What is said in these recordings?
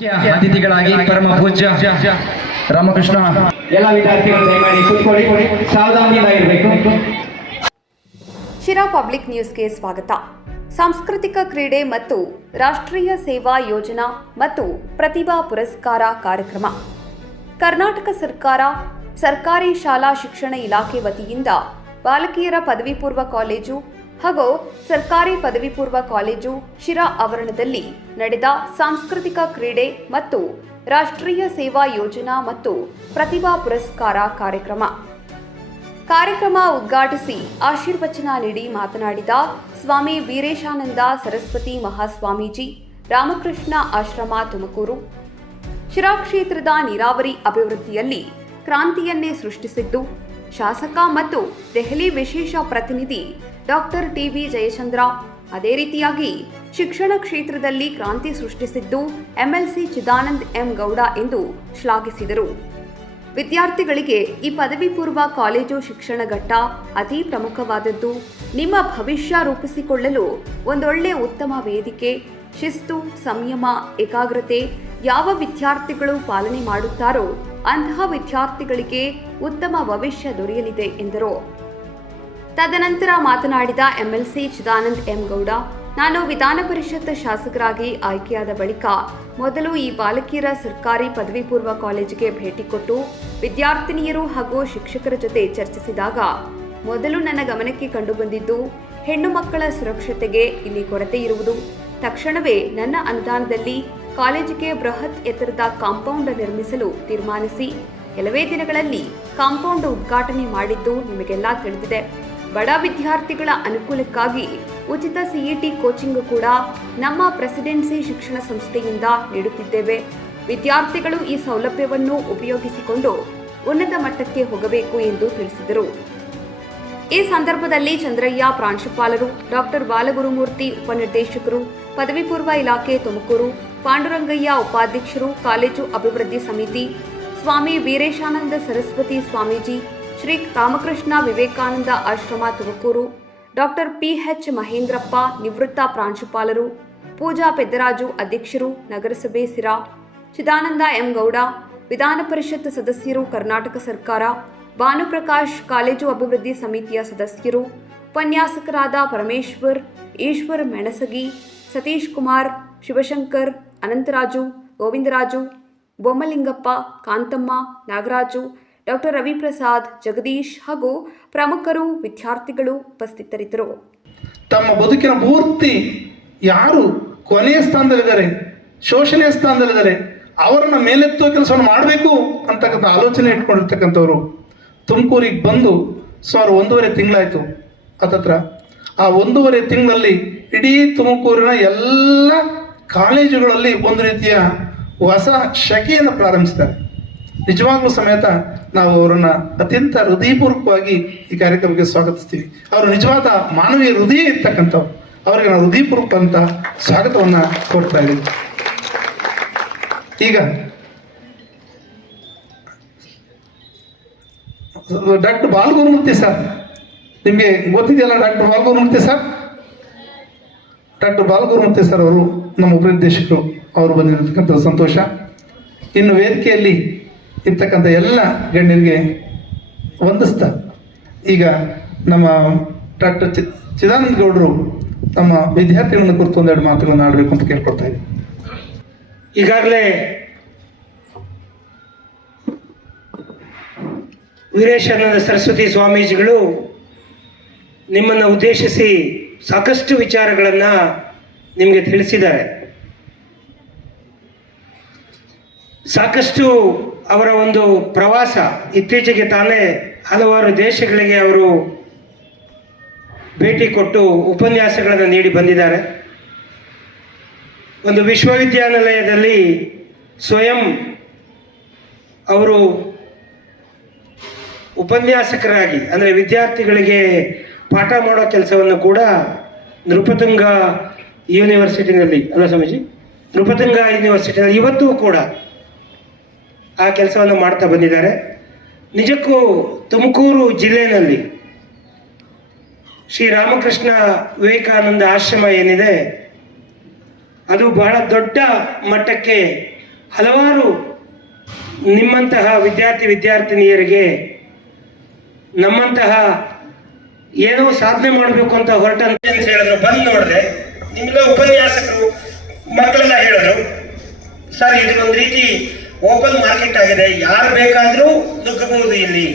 ಅತಿಥಿಗಳಾಗಿ ಪರಮ ಪೂಜ್ಯ ರಾಮಕೃಷ್ಣ. ಎಲ್ಲ ವಿದ್ಯಾರ್ಥಿಗಳು ದಯಮಾಡಿ ಕೂತ್ಕೊಳ್ಳಿ. ಸಾವಧಾನದಿಂದ ಇರಬೇಕು. ಶಿರಾ ಪಬ್ಲಿಕ್ ನ್ಯೂಸ್ಗೆ ಸ್ವಾಗತ. ಸಾಂಸ್ಕೃತಿಕ ಕ್ರೀಡೆ ಮತ್ತು ರಾಷ್ಟ್ರೀಯ ಸೇವಾ ಯೋಜನಾ ಮತ್ತು ಪ್ರತಿಭಾ ಪುರಸ್ಕಾರ ಕಾರ್ಯಕ್ರಮ. ಕರ್ನಾಟಕ ಸರ್ಕಾರ ಸರ್ಕಾರಿ ಶಾಲಾ ಶಿಕ್ಷಣ ಇಲಾಖೆ ವತಿಯಿಂದ ಬಾಲಕಿಯರ ಪದವಿ ಪೂರ್ವ ಕಾಲೇಜು ಹಾಗೂ ಸರ್ಕಾರಿ ಪದವಿ ಪೂರ್ವ ಕಾಲೇಜು ಶಿರಾ ಆವರಣದಲ್ಲಿ ನಡೆದ ಸಾಂಸ್ಕೃತಿಕ ಕ್ರೀಡೆ ಮತ್ತು ರಾಷ್ಟ್ರೀಯ ಸೇವಾ ಯೋಜನಾ ಮತ್ತು ಪ್ರತಿಭಾ ಪುರಸ್ಕಾರ ಕಾರ್ಯಕ್ರಮ. ಕಾರ್ಯಕ್ರಮ ಉದ್ಘಾಟಿಸಿ ಆಶೀರ್ವಚನ ನೀಡಿ ಮಾತನಾಡಿದ ಸ್ವಾಮಿ ವೀರೇಶಾನಂದ ಸರಸ್ವತಿ ಮಹಾಸ್ವಾಮೀಜಿ, ರಾಮಕೃಷ್ಣ ಆಶ್ರಮ ತುಮಕೂರು. ಶಿರಾ ಕ್ಷೇತ್ರದ ನೀರಾವರಿ ಅಭಿವೃದ್ಧಿಯಲ್ಲಿ ಕ್ರಾಂತಿಯನ್ನೇ ಸೃಷ್ಟಿಸಿದ್ದು, ಶಾಸಕ ಮತ್ತು ದೆಹಲಿ ವಿಶೇಷ ಪ್ರತಿನಿಧಿ ಡಾಕ್ಟರ್ ಟಿವಿ ಜಯಚಂದ್ರ. ಅದೇ ರೀತಿಯಾಗಿ ಶಿಕ್ಷಣ ಕ್ಷೇತ್ರದಲ್ಲಿ ಕ್ರಾಂತಿ ಸೃಷ್ಟಿಸಿದ್ದು ಎಂಎಲ್ಸಿ ಚಿದಾನಂದ್ ಎಂ. ಗೌಡ ಎಂದು ಶ್ಲಾಘಿಸಿದರು. ವಿದ್ಯಾರ್ಥಿಗಳಿಗೆ ಈ ಪದವಿ ಪೂರ್ವ ಕಾಲೇಜು ಶಿಕ್ಷಣ ಘಟ್ಟ ಅತಿ ಪ್ರಮುಖವಾದದ್ದು. ನಿಮ್ಮ ಭವಿಷ್ಯ ರೂಪಿಸಿಕೊಳ್ಳಲು ಒಂದೊಳ್ಳೆ ಉತ್ತಮ ವೇದಿಕೆ, ಶಿಸ್ತು, ಸಂಯಮ, ಏಕಾಗ್ರತೆ ಯಾವ ವಿದ್ಯಾರ್ಥಿಗಳು ಪಾಲನೆ ಮಾಡುತ್ತಾರೋ ಅಂತಹ ವಿದ್ಯಾರ್ಥಿಗಳಿಗೆ ಉತ್ತಮ ಭವಿಷ್ಯ ದೊರೆಯಲಿದೆ ಎಂದರು. ತದನಂತರ ಮಾತನಾಡಿದ ಎಂಎಲ್ಸಿ ಚಿದಾನಂದ್ ಎಂ ಗೌಡ, ನಾನು ವಿಧಾನ ಪರಿಷತ್ ಶಾಸಕರಾಗಿ ಆಯ್ಕೆಯಾದ ಬಳಿಕ ಮೊದಲು ಈ ಬಾಲಕಿಯರ ಸರ್ಕಾರಿ ಪದವಿ ಪೂರ್ವ ಕಾಲೇಜಿಗೆ ಭೇಟಿ ಕೊಟ್ಟು ವಿದ್ಯಾರ್ಥಿನಿಯರು ಹಾಗೂ ಶಿಕ್ಷಕರ ಜೊತೆ ಚರ್ಚಿಸಿದಾಗ ಮೊದಲು ನನ್ನ ಗಮನಕ್ಕೆ ಕಂಡುಬಂದಿದ್ದು, ಹೆಣ್ಣು ಮಕ್ಕಳ ಸುರಕ್ಷತೆಗೆ ಇಲ್ಲಿ ಕೊರತೆ ಇರುವುದು. ತಕ್ಷಣವೇ ನನ್ನ ಅನುದಾನದಲ್ಲಿ ಕಾಲೇಜಿಗೆ ಬೃಹತ್ ಎತ್ತರದ ಕಾಂಪೌಂಡ್ ನಿರ್ಮಿಸಲು ತೀರ್ಮಾನಿಸಿ, ಕೆಲವೇ ದಿನಗಳಲ್ಲಿ ಕಾಂಪೌಂಡ್ ಉದ್ಘಾಟನೆ ಮಾಡಿದ್ದು ನಿಮಗೆಲ್ಲ ತಿಳಿದಿದೆ. ಬಡ ವಿದ್ಯಾರ್ಥಿಗಳ ಅನುಕೂಲಕ್ಕಾಗಿ ಉಚಿತ ಸಿಇಟಿ ಕೋಚಿಂಗ್ ಕೂಡ ನಮ್ಮ ಪ್ರೆಸಿಡೆನ್ಸಿ ಶಿಕ್ಷಣ ಸಂಸ್ಥೆಯಿಂದ ನೀಡುತ್ತಿದ್ದೇವೆ. ವಿದ್ಯಾರ್ಥಿಗಳು ಈ ಸೌಲಭ್ಯವನ್ನು ಉಪಯೋಗಿಸಿಕೊಂಡು ಉನ್ನತ ಮಟ್ಟಕ್ಕೆ ಹೋಗಬೇಕು ಎಂದು ತಿಳಿಸಿದರು. ಈ ಸಂದರ್ಭದಲ್ಲಿ ಚಂದ್ರಯ್ಯ ಪ್ರಾಂಶುಪಾಲರು ಡಾಕ್ಟರ್ ಬಾಲಗುರುಮೂರ್ತಿ ಉಪನಿರ್ದೇಶಕರು, ಪದವಿ ಪೂರ್ವ ಇಲಾಖೆ ತುಮಕೂರು, ಪಾಂಡುರಂಗಯ್ಯ ಉಪಾಧ್ಯಕ್ಷರು, ಕಾಲೇಜು ಅಭಿವೃದ್ಧಿ ಸಮಿತಿ, ಸ್ವಾಮಿ ವೀರೇಶಾನಂದ ಸರಸ್ವತಿ ಸ್ವಾಮೀಜಿ ಶ್ರೀ ರಾಮಕೃಷ್ಣ ವಿವೇಕಾನಂದ ಆಶ್ರಮ ತುಮಕೂರು. ಡಾಕ್ಟರ್ ಪಿಎಚ್ ಮಹೇಂದ್ರಪ್ಪ ನಿವೃತ್ತ ಪ್ರಾಂಶುಪಾಲರು, ಪೂಜಾ ಪೆದ್ದರಾಜು ಅಧ್ಯಕ್ಷರು, ನಗರಸಭೆ ಸಿರಾ, ಚಿದಾನಂದ ಎಂ ಗೌಡ, ವಿಧಾನ ಪರಿಷತ್ ಸದಸ್ಯರು, ಕರ್ನಾಟಕ ಸರ್ಕಾರ, ಭಾನುಪ್ರಕಾಶ್ ಕಾಲೇಜು ಅಭಿವೃದ್ಧಿ ಸಮಿತಿಯ ಸದಸ್ಯರು, ಉಪನ್ಯಾಸಕರಾದ ಪರಮೇಶ್ವರ್, ಈಶ್ವರ್ ಮೆಣಸಗಿ, ಸತೀಶ್ ಕುಮಾರ್, ಶಿವಶಂಕರ್, ಅನಂತರಾಜು, ಗೋವಿಂದರಾಜು, ಬೊಮ್ಮಲಿಂಗಪ್ಪ, ಕಾಂತಮ್ಮ, ನಾಗರಾಜು ಡಾಕ್ಟರ್ ರವಿಪ್ರಸಾದ್, ಜಗದೀಶ್ ಹಾಗೂ ಪ್ರಮುಖರು ವಿದ್ಯಾರ್ಥಿಗಳು ಉಪಸ್ಥಿತರಿದ್ದರು. ತಮ್ಮ ಬದುಕಿನ ಪೂರ್ತಿ ಯಾರು ಕೊನೆಯ ಸ್ಥಾನದಲ್ಲಿದ್ದಾರೆ, ಶೋಷಣೆಯ ಸ್ಥಾನದಲ್ಲಿದ್ದಾರೆ, ಅವರನ್ನ ಮೇಲೆತ್ತುವ ಕೆಲಸವನ್ನು ಮಾಡಬೇಕು ಅಂತಕ್ಕಂಥ ಆಲೋಚನೆ ಇಟ್ಕೊಂಡಿರ್ತಕ್ಕಂಥವ್ರು ತುಮಕೂರಿಗೆ ಬಂದು ಸುಮಾರು ಒಂದೂವರೆ ತಿಂಗಳಾಯಿತು. ಅತತ್ರ ಆ ಒಂದೂವರೆ ತಿಂಗಳಲ್ಲಿ ಇಡೀ ತುಮಕೂರಿನ ಎಲ್ಲ ಕಾಲೇಜುಗಳಲ್ಲಿ ಒಂದು ರೀತಿಯ ಹೊಸ ಶಕೆಯನ್ನು ಪ್ರಾರಂಭಿಸ್ತಾರೆ ನಿಜವಾಗ್ಲೂ ಸಮೇತ ನಾವು ಅವರನ್ನ ಅತ್ಯಂತ ಹೃದಯಪೂರ್ವಕವಾಗಿ ಈ ಕಾರ್ಯಕ್ರಮಕ್ಕೆ ಸ್ವಾಗತಿಸ್ತೀವಿ. ಅವರು ನಿಜವಾದ ಮಾನವೀಯ ಹೃದಯ ಇರ್ತಕ್ಕಂಥವ್ರು. ಅವರಿಗೆ ನಾವು ಹೃದಯಪೂರ್ವಕ ಸ್ವಾಗತವನ್ನು ಸ್ವಾಗತವನ್ನ ಕೊಡ್ತಾ ಇದ್ದೀವಿ ಈಗ ಡಾಕ್ಟರ್ ಬಾಲಗುರುಮೂರ್ತಿ ಸರ್, ನಿಮಗೆ ಗೊತ್ತಿದೆಯಲ್ಲ doctor Balagurumurthy sir? Doctor Balagurumurthy sir ಅವರು ನಮ್ಮ ಉಪನಿರ್ದೇಶಕರು. ಅವರು ಬಂದಿರತಕ್ಕಂಥ ಸಂತೋಷ. ಇನ್ನು ವೇದಿಕೆಯಲ್ಲಿ ಇರ್ತಕ್ಕಂಥ ಎಲ್ಲ ಗಣ್ಯರಿಗೆ ವಂದಿಸ್ತ ಈಗ ನಮ್ಮ ಡಾಕ್ಟರ್ ಚಿ, ಚಿದಾನಂದ ಗೌಡರು ನಮ್ಮ ವಿದ್ಯಾರ್ಥಿಗಳನ್ನ ಕುರಿತು ಒಂದೆರಡು ಮಾತುಗಳನ್ನು ಆಡಬೇಕು ಅಂತ ಕೇಳ್ಕೊಳ್ತಾ ಇದ್ದೀನಿ ಈಗಾಗಲೇ ವೀರೇಶಾನಂದ ಸರಸ್ವತಿ ಸ್ವಾಮೀಜಿಗಳು ನಿಮ್ಮನ್ನು ಉದ್ದೇಶಿಸಿ ಸಾಕಷ್ಟು ವಿಚಾರಗಳನ್ನು ನಿಮಗೆ ತಿಳಿಸಿದ್ದಾರೆ. ಸಾಕಷ್ಟು ಅವರ ಒಂದು ಪ್ರವಾಸ ಇತ್ತೀಚೆಗೆ ತಾನೇ ಹಲವಾರು ದೇಶಗಳಿಗೆ ಅವರು ಭೇಟಿ ಕೊಟ್ಟು ಉಪನ್ಯಾಸಗಳನ್ನು ನೀಡಿ ಬಂದಿದ್ದಾರೆ. ಒಂದು ವಿಶ್ವವಿದ್ಯಾನಿಲಯದಲ್ಲಿ ಸ್ವಯಂ ಅವರು ಉಪನ್ಯಾಸಕರಾಗಿ, ಅಂದರೆ ವಿದ್ಯಾರ್ಥಿಗಳಿಗೆ ಪಾಠ ಮಾಡೋ ಕೆಲಸವನ್ನು ಕೂಡ ನೃಪತುಂಗ ಯೂನಿವರ್ಸಿಟಿನಲ್ಲಿ, ಅಲ್ಲ ಸ್ವಾಮೀಜಿ? ನೃಪತುಂಗ ಯೂನಿವರ್ಸಿಟಿನಲ್ಲಿ, ಇವತ್ತೂ ಕೂಡ ಆ ಕೆಲಸವನ್ನು ಮಾಡ್ತಾ ಬಂದಿದ್ದಾರೆ. ನಿಜಕ್ಕೂ ತುಮಕೂರು ಜಿಲ್ಲೆಯಲ್ಲಿ ಶ್ರೀ ರಾಮಕೃಷ್ಣ ವಿವೇಕಾನಂದ ಆಶ್ರಮ ಏನಿದೆ, ಅದು ಬಹಳ ದೊಡ್ಡ ಮಟ್ಟಕ್ಕೆ ಹಲವಾರು ನಿಮ್ಮಂತಹ ವಿದ್ಯಾರ್ಥಿ ವಿದ್ಯಾರ್ಥಿನಿಯರಿಗೆ ನಮ್ಮಂತಹ ಏನೋ ಸಾಧನೆ ಮಾಡಬೇಕು ಅಂತ ಹೊರಟಂತ ಹೇಳಿದ್ರು. ಬಂದು ನೋಡಿದೆ, ನಿಮ್ಮೆಲ್ಲ ಉಪನ್ಯಾಸಕರು, ಮಕ್ಕಳೆಲ್ಲ ಹೇಳಿದ್ರು, ಸರ್ ಇದು ಒಂದು ರೀತಿ ಓಪನ್ ಮಾರ್ಕೆಟ್ ಆಗಿದೆ. ಯಾರು ಬೇಕಾದರೂ ನುಗ್ಗಬಹುದು ಇಲ್ಲಿ.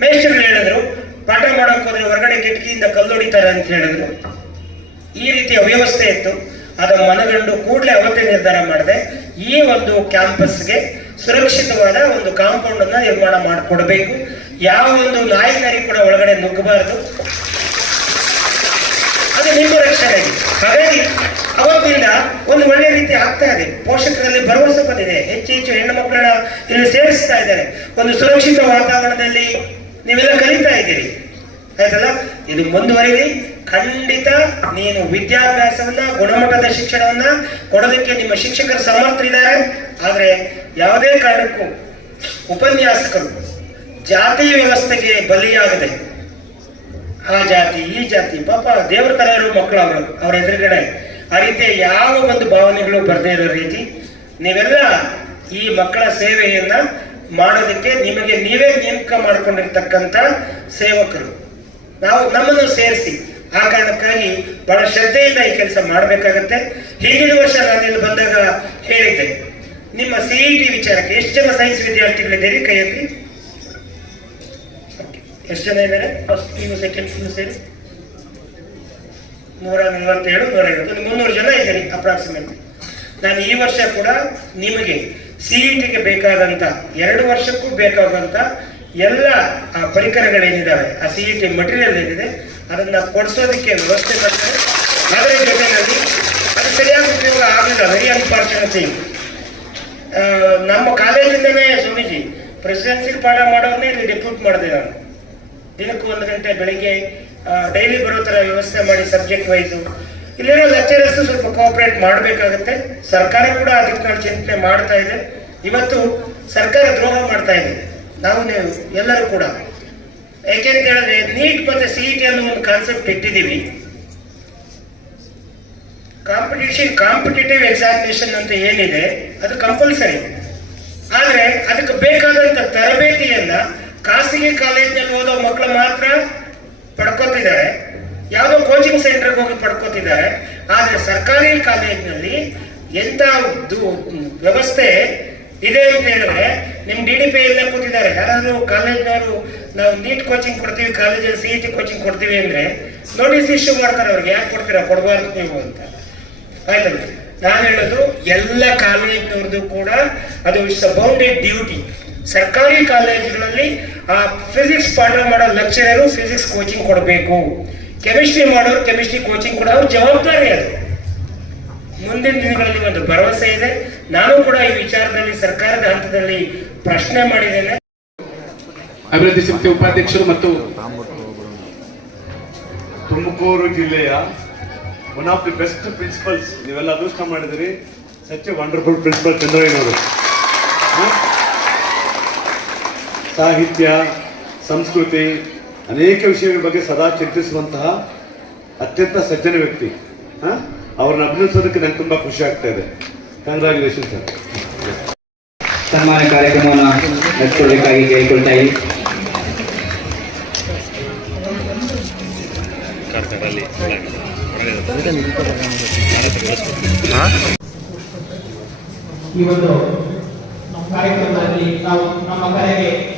ಮೇಷ್ಟ್ರು ಹೇಳಿದ್ರು, ಪಾಠ ಮಾಡೋಕೆ ಹೋದ್ರೆ ಹೊರಗಡೆ ಕಿಟಕಿಯಿಂದ ಕಲ್ಲೊಡಿತಾರೆ ಅಂತ ಹೇಳಿದ್ರು. ಈ ರೀತಿ ಅವ್ಯವಸ್ಥೆ ಇತ್ತು. ಅದನ್ನು ಮನಗಂಡು ಕೂಡಲೇ ಅವತ್ತೇ ನಿರ್ಧಾರ ಮಾಡಿದೆ. ಈ ಒಂದು ಕ್ಯಾಂಪಸ್ಗೆ ಸುರಕ್ಷಿತವಾದ ಒಂದು ಕಾಂಪೌಂಡ್ ಅನ್ನ ನಿರ್ಮಾಣ ಮಾಡಿಕೊಡ್ಬೇಕು. ಯಾವ ಒಂದು ನಾಯಿ ನರಿ ಕೂಡ ಒಳಗಡೆ ನುಗ್ಗಬಾರದು. ಅದು ನಿಮ್ಮ ರಕ್ಷಣೆಗೆ. ಹಾಗಾಗಿ ಒಂದು ಒಳ್ಳೆ ರೀತಿ ಆಗ್ತಾ ಇದೆ. ಪೋಷಕರಲ್ಲಿ ಭರವಸೆ ಬಂದಿದೆ. ಹೆಚ್ಚು ಹೆಚ್ಚು ಹೆಣ್ಣು ಮಕ್ಕಳನ್ನ ಇಲ್ಲಿ ಸೇರಿಸ್ತಾ ಇದ್ದಾರೆ. ಒಂದು ಸುರಕ್ಷಿತ ವಾತಾವರಣದಲ್ಲಿ ನೀವೆಲ್ಲ ಕಲಿತಾ ಇದ್ದೀರಿ. ಆಯ್ತಲ್ಲ? ಇದು ಮುಂದುವರಿಲಿ. ಖಂಡಿತ ನೀನು ವಿದ್ಯಾಭ್ಯಾಸವನ್ನ, ಗುಣಮಟ್ಟದ ಶಿಕ್ಷಣವನ್ನ ಕೊಡೋದಕ್ಕೆ ನಿಮ್ಮ ಶಿಕ್ಷಕರು ಸಮರ್ಥರಿದ್ದಾರೆ ಆದ್ರೆ ಯಾವುದೇ ಕಾರಣಕ್ಕೂ ಉಪನ್ಯಾಸಕರು ಜಾತಿ ವ್ಯವಸ್ಥೆಗೆ ಬಲಿಯಾಗದೆ, ಆ ಜಾತಿ, ಈ ಜಾತಿ, ಪಾಪ ದೇವರ ತರ ಇರೋ ಮಕ್ಕಳು ಅವರು, ಅವರ ಎದುರುಗಡೆ ಆ ರೀತಿ ಯಾವ ಒಂದು ಭಾವನೆಗಳು ಬರದೇ ಇರೋ ರೀತಿ ನೀವೆಲ್ಲ ಈ ಮಕ್ಕಳ ಸೇವೆಯನ್ನ ಮಾಡೋದಕ್ಕೆ ನಿಮಗೆ ನೀವೇ ನೇಮಕ ಮಾಡಿಕೊಂಡಿರ್ತಕ್ಕಂಥ ಸೇವಕರು. ನಾವು ನಮ್ಮನ್ನು ಸೇರಿಸಿ. ಆ ಕಾರಣಕ್ಕಾಗಿ ಬಹಳ ಶ್ರದ್ಧೆಯಿಂದ ಈ ಕೆಲಸ ಮಾಡಬೇಕಾಗತ್ತೆ. ಹಿಂದಿನ ವರ್ಷ ನಾನು ಇಲ್ಲಿ ಬಂದಾಗ ಹೇಳಿದ್ದೆ. ನಿಮ್ಮ ಸಿಇಟಿ ವಿಚಾರಕ್ಕೆ ಎಷ್ಟು ಜನ ಸೈನ್ಸ್ ವಿದ್ಯಾರ್ಥಿಗಳಿದ್ದೀರಿ ಕೈಯಲ್ಲಿ? ಎಷ್ಟು ಜನ ಇದ್ದಾರೆ? ಫಸ್ಟ್ ಸೆಕೆಂಡ್ ಸೇರಿ. ನೂರ ನಲವತ್ತೇಳು, ನೂರ ಐವತ್ತು ಮುನ್ನೂರು ಜನ ಇದ್ದೀರಿ ಅಪ್ರಾಕ್ಸಿಮೇಟ್ಲಿ ನಾನು ಈ ವರ್ಷ ಕೂಡ ನಿಮಗೆ ಸಿ ಇ ಟಿಗೆ ಬೇಕಾದಂಥ ಎರಡು ವರ್ಷಕ್ಕೂ ಬೇಕಾದಂಥ ಎಲ್ಲ, ಆ ಪರಿಕರಗಳೇನಿದ್ದಾವೆ ಆ ಸಿ ಇ ಟಿ ಮಟೀರಿಯಲ್ ಏನಿದೆ, ಅದನ್ನು ಕೊಡಿಸೋದಕ್ಕೆ ವ್ಯವಸ್ಥೆ ಮಾಡ್ತಾರೆ. ಅದರ ಜೊತೆಯಲ್ಲಿ ಅದು ಸರಿಯಾಗಿ ಉಪಯೋಗ ಆಗಲಿಲ್ಲ ವೆರಿ ಅನ್ಫಾರ್ಚುನೇಟ್ ನಮ್ಮ ಕಾಲೇಜಿಂದನೇ ಸ್ವಾಮೀಜಿ ಪ್ರೆಸಿಡೆನ್ಸಿ ಪಾಠ ಮಾಡೋರ್ನೇ ಇಲ್ಲಿ ಡಿಪ್ಯೂಟ್ ಮಾಡಿದೆ ನಾನು. ದಿನಕ್ಕೂ ಒಂದು ಗಂಟೆ ಬೆಳಿಗ್ಗೆ ಡೈಲಿ ಬರೋ ಥರ ವ್ಯವಸ್ಥೆ ಮಾಡಿ ಸಬ್ಜೆಕ್ಟ್ ವೈಸು ಇಲ್ಲಿರೋ ಲೆಕ್ಚರರ್ಸ್ ಸ್ವಲ್ಪ ಕೋಆಪರೇಟ್ ಮಾಡಬೇಕಾಗುತ್ತೆ. ಸರ್ಕಾರ ಕೂಡ ಅದಕ್ಕೆ ಚಿಂತನೆ ಮಾಡ್ತಾ ಇದೆ. ಇವತ್ತು ಸರ್ಕಾರ ದ್ರೋಹ ಮಾಡ್ತಾ ಇದೆ. ನಾವು ಎಲ್ಲರೂ ಕೂಡ. ಯಾಕೆಂತ ಹೇಳಿದ್ರೆ ನೀಟ್ ಮತ್ತೆ ಸಿ ಇ ಟಿ ಅನ್ನೋ ಒಂದು ಕಾನ್ಸೆಪ್ಟ್ ಇಟ್ಟಿದ್ದೀವಿ. ಕಾಂಪಿಟೇಷನ್ ಕಾಂಪಿಟೇಟಿವ್ ಎಕ್ಸಾಮಿನೇಷನ್ ಅಂತ ಏನಿದೆ, ಅದು ಕಂಪಲ್ಸರಿ ಆದರೆ, ಅದಕ್ಕೆ ಬೇಕಾದಂತ ತರಬೇತಿಯನ್ನ ಖಾಸಗಿ ಕಾಲೇಜಿನಲ್ಲಿ ಓದೋ ಮಕ್ಕಳು ಮಾತ್ರ ಪಡ್ಕೋತಿದ್ದಾರೆ. ಯಾವುದೋ ಕೋಚಿಂಗ್ ಸೆಂಟರ್ಗೆ ಹೋಗಿ ಪಡ್ಕೋತಿದ್ದಾರೆ. ಆದರೆ ಸರ್ಕಾರಿ ಕಾಲೇಜಿನಲ್ಲಿ ಎಂಥ ವ್ಯವಸ್ಥೆ ಇದೆ ಅಂತ ಹೇಳಿದ್ರೆ ನಿಮ್ ಡಿ ಡಿ ಪಿ ಎಲ್ಲ ಕೂತಿದ್ದಾರೆ. ಯಾರಾದರೂ ಕಾಲೇಜ್ನವರು ನಾವು ನೀಟ್ ಕೋಚಿಂಗ್ ಕೊಡ್ತೀವಿ ಕಾಲೇಜಲ್ಲಿ ಸಿ ಇ ಟಿ ಕೋಚಿಂಗ್ ಕೊಡ್ತೀವಿ ಅಂದ್ರೆ ನೋಟಿಸ್ ಇಶ್ಯೂ ಮಾಡ್ತಾರೆ ಅವ್ರಿಗೆ. ಯಾಕೆ ಕೊಡ್ತೀರಾ? ಕೊಡಬಾರ್ದು ನೀವು ಅಂತ. ಆಯ್ತಲ್ಲ ನಾನು ಹೇಳೋದು ಎಲ್ಲ ಕಾಲೇಜ್ನವ್ರದ್ದು ಕೂಡ ಅದು ಇಟ್ಸ್ ಅ ಬೌಂಡೆಡ್ ಡ್ಯೂಟಿ ಸರ್ಕಾರಿ ಕಾಲೇಜುಗಳಲ್ಲಿ ಆ ಫಿಸಿಕ್ಸ್ ಪಾಠ ಮಾಡೋ ಲೆಕ್ಚರರು ಫಿಸಿಕ್ಸ್ ಕೋಚಿಂಗ್ ಕೊಡಬೇಕು. ಕೆಮಿಸ್ಟ್ರಿ ಮಾಡೋರು ಕೆಮಿಸ್ಟ್ರಿ ಕೋಚಿಂಗ್ ಕೂಡ ಅವ್ರ ಜವಾಬ್ದಾರಿ ಅದು. ಮುಂದಿನ ದಿನಗಳಲ್ಲಿ ಒಂದು ಭರವಸೆ ಇದೆ. ನಾನು ಕೂಡ ಈ ವಿಚಾರದಲ್ಲಿ ಸರ್ಕಾರದ ಹಂತದಲ್ಲಿ ಪ್ರಶ್ನೆ ಮಾಡಿದ್ದೇನೆ. ಅಭಿವೃದ್ಧಿ ಸಮಿತಿ ಉಪಾಧ್ಯಕ್ಷರು ಮತ್ತು ತುಮಕೂರು ಜಿಲ್ಲೆಯ one of the best principals ನೀವೆಲ್ಲ ಅದೃಷ್ಟ ಮಾಡಿದಿರಿ ಸಚ್ ಎ ವಂಡರ್ಫುಲ್ ಪ್ರಿನ್ಸಿಪಲ್ ಚಂದ್ರಯ್ಯನವರು? ಸಾಹಿತ್ಯ ಸಂಸ್ಕೃತಿ ಅನೇಕ ವಿಷಯಗಳ ಬಗ್ಗೆ ಸದಾ ಚಿಂತಿಸುವಂತಹ ಅತ್ಯಂತ ಸಜ್ಜನ ವ್ಯಕ್ತಿ. ಹಾಂ? ಅವ್ರನ್ನ ಅಭಿನಂದಿಸೋದಕ್ಕೆ ನಂಗೆ ತುಂಬಾ ಖುಷಿ ಆಗ್ತಾ ಇದೆ. Congratulation sir. ಸನ್ಮಾನ ಕಾರ್ಯಕ್ರಮವನ್ನು ನಡೆಸಿಕೊಳ್ಳಬೇಕಾಗಿ ಕೇಳಿಕೊಳ್ತಾ ಇದ್ದೀನಿ. ಈ ಒಂದು ಕಾರ್ಯಕ್ರಮದಲ್ಲಿ ನಾವು ನಮ್ಮ ಕರೆಗೆ